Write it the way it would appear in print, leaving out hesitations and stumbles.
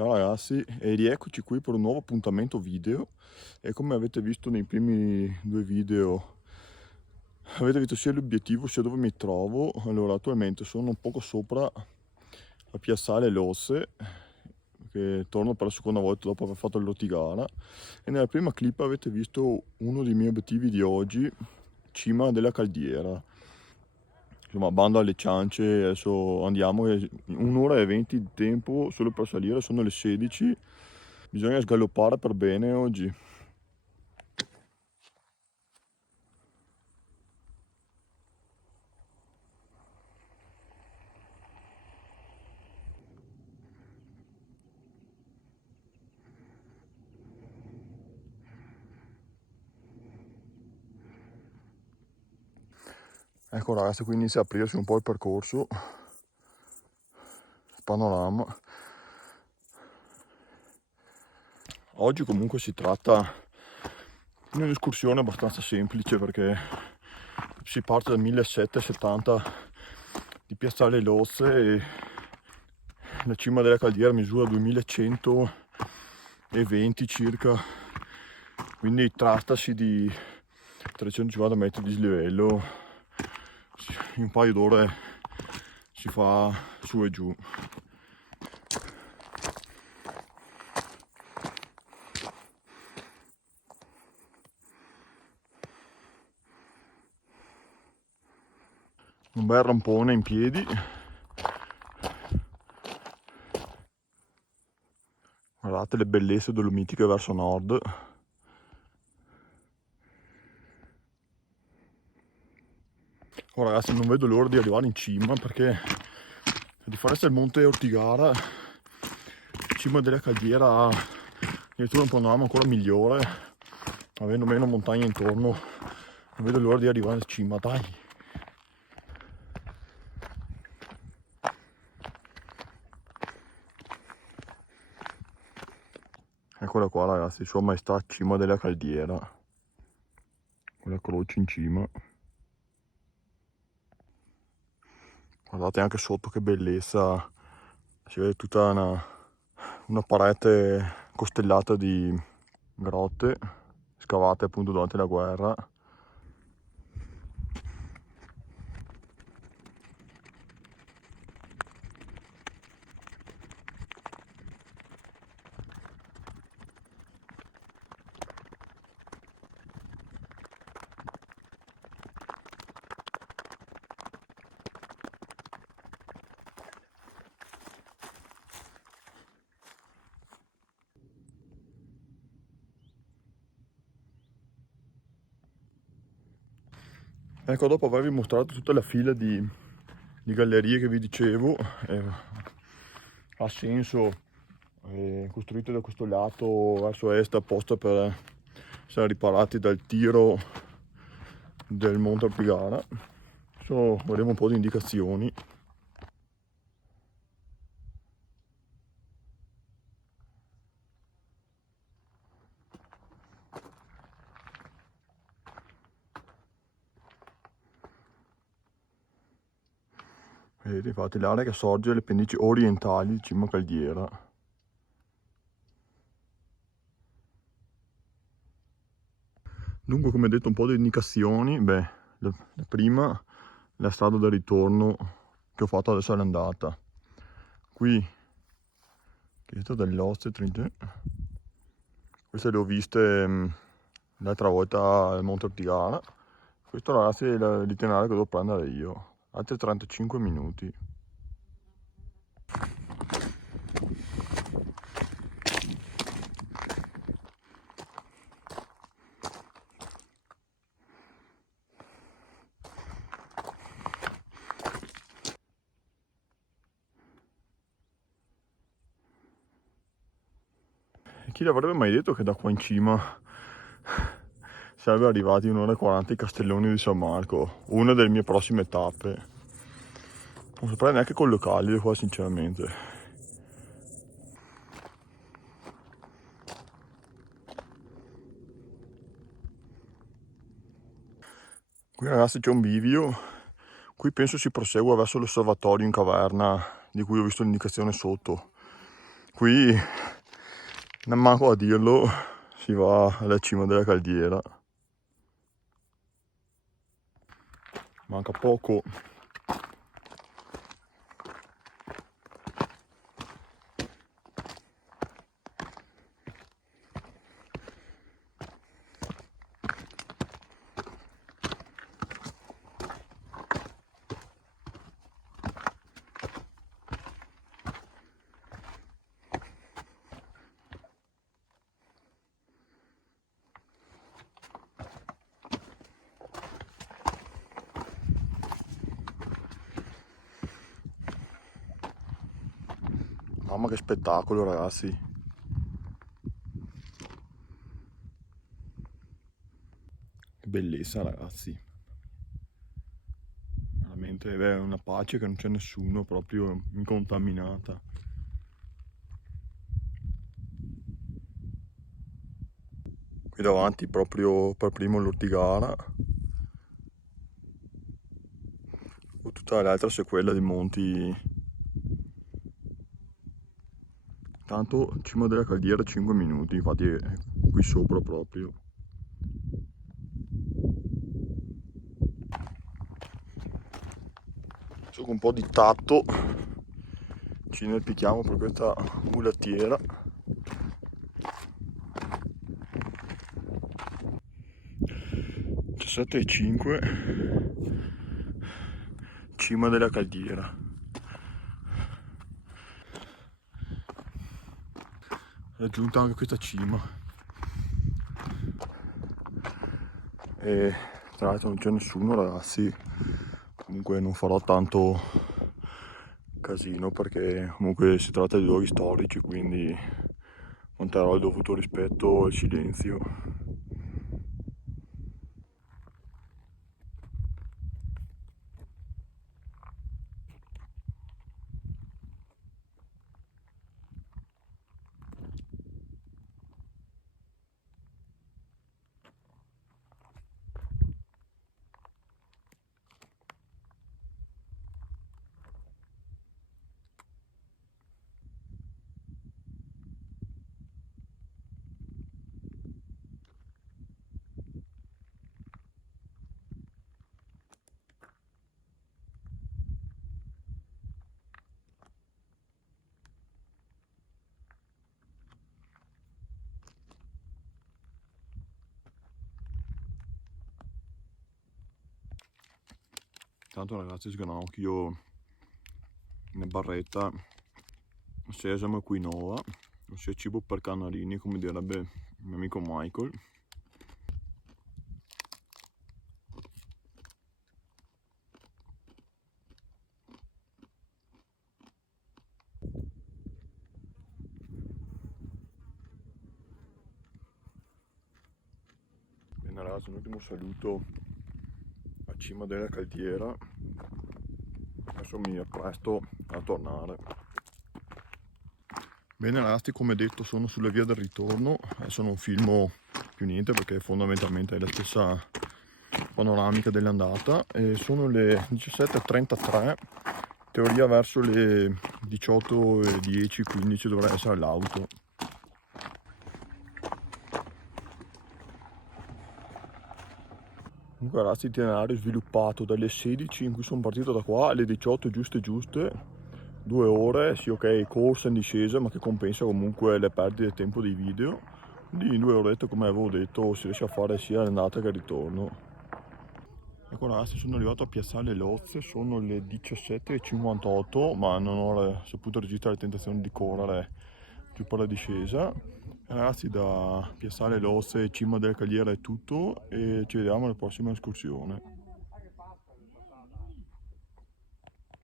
Ciao ragazzi, e rieccoci qui per un nuovo appuntamento video. E come avete visto nei primi due video, avete visto sia l'obiettivo sia dove mi trovo. Allora, attualmente sono un poco sopra a Piazzale Losse, che torno per la seconda volta dopo aver fatto l'Ortigara. E nella prima clip avete visto uno dei miei obiettivi di oggi, cima della Caldiera. Insomma, bando alle ciance, adesso andiamo, un'ora e 20 di tempo solo per salire, sono le 16, bisogna sgaloppare per bene oggi. Ecco ragazzi, qui inizia a aprirsi un po' il percorso, il panorama. Oggi comunque si tratta di un'escursione abbastanza semplice perché si parte dal 1770 di Piazzale Lozze e la cima della Caldiera misura 2120 circa, quindi trattasi di 350 metri di slivello, in un paio d'ore si fa su e giù. Un bel rampone in piedi. Guardate le bellezze dolomitiche verso nord. Oh ragazzi, non vedo l'ora di arrivare in cima perché a differenza del monte Ortigara, la cima della Caldiera ha addirittura un panorama ancora migliore, avendo meno montagne intorno. Non vedo l'ora di arrivare in cima, dai. Eccola qua ragazzi, Sua Maestà cima della Caldiera, con la croce in cima. Guardate anche sotto che bellezza, si vede tutta una parete costellata di grotte scavate appunto durante la guerra. Ecco, dopo avervi mostrato tutta la fila di gallerie che vi dicevo, ha senso costruite da questo lato verso est apposta per essere riparati dal tiro del Monte Ortigara. Adesso vedremo un po' di indicazioni. Vedete infatti l'area che sorge alle pendici orientali di Cima Caldiera. Dunque, come detto, un po' di indicazioni. Beh, la prima, la strada del ritorno che ho fatto adesso all'andata. Qui, chiesa dell'Oste, queste le ho viste l'altra volta al Monte Ortigara. Questo ragazzi è l'itinerario che devo prendere io. Altri 35 minuti. Chi l'avrebbe mai detto che da qua in cima sarebbe arrivati in 1 ora e 40 ai Castelloni di San Marco, una delle mie prossime tappe. Non saprei neanche collocarli qua sinceramente. Qui ragazzi c'è un bivio, qui penso si prosegua verso l'osservatorio in caverna di cui ho visto l'indicazione sotto. qui, non manco a dirlo, si va alla cima della caldiera. Manca poco. Mamma che spettacolo, ragazzi. Che bellezza, ragazzi. Veramente è una pace che non c'è nessuno, proprio incontaminata. Qui davanti proprio per primo l'Ortigara. Tutta l'altra sequela di monti. Tanto cima della caldiera 5 minuti, infatti è qui sopra proprio. Adesso con un po' di tatto ci ne picchiamo per questa mulattiera. C'è 7,5, cima della caldiera. Raggiunta anche questa cima. E tra l'altro non c'è nessuno, ragazzi. Comunque non farò tanto casino perché comunque si tratta di luoghi storici, quindi manterrò il dovuto rispetto e silenzio. Tanto ragazzi sgranocchio in barretta sesamo e quinoa, ossia cibo per canarini come direbbe il mio amico Michael. Bene ragazzi, un ultimo saluto a cima della caldiera. Adesso mi appresto a tornare. Bene ragazzi, come detto sono sulla via del ritorno. Adesso non filmo più niente perché fondamentalmente è la stessa panoramica dell'andata. E sono le 17:33, in teoria verso le 18:10, 15 dovrà essere l'auto. Comunque ragazzi, itinerario sviluppato dalle 16 in cui sono partito da qua alle 18 giuste, 2 ore, sì ok, corsa in discesa ma che compensa comunque le perdite di tempo dei video. Quindi in 2 orette, come avevo detto, si riesce a fare sia l'andata che il ritorno. Ecco ragazzi, sono arrivato a Piazzale Lozze, sono le 17:58 ma non ho saputo resistere alla tentazione di correre più per la discesa. Ragazzi, da Piazzale Lozze, cima della Cagliera è tutto e ci vediamo alla prossima escursione.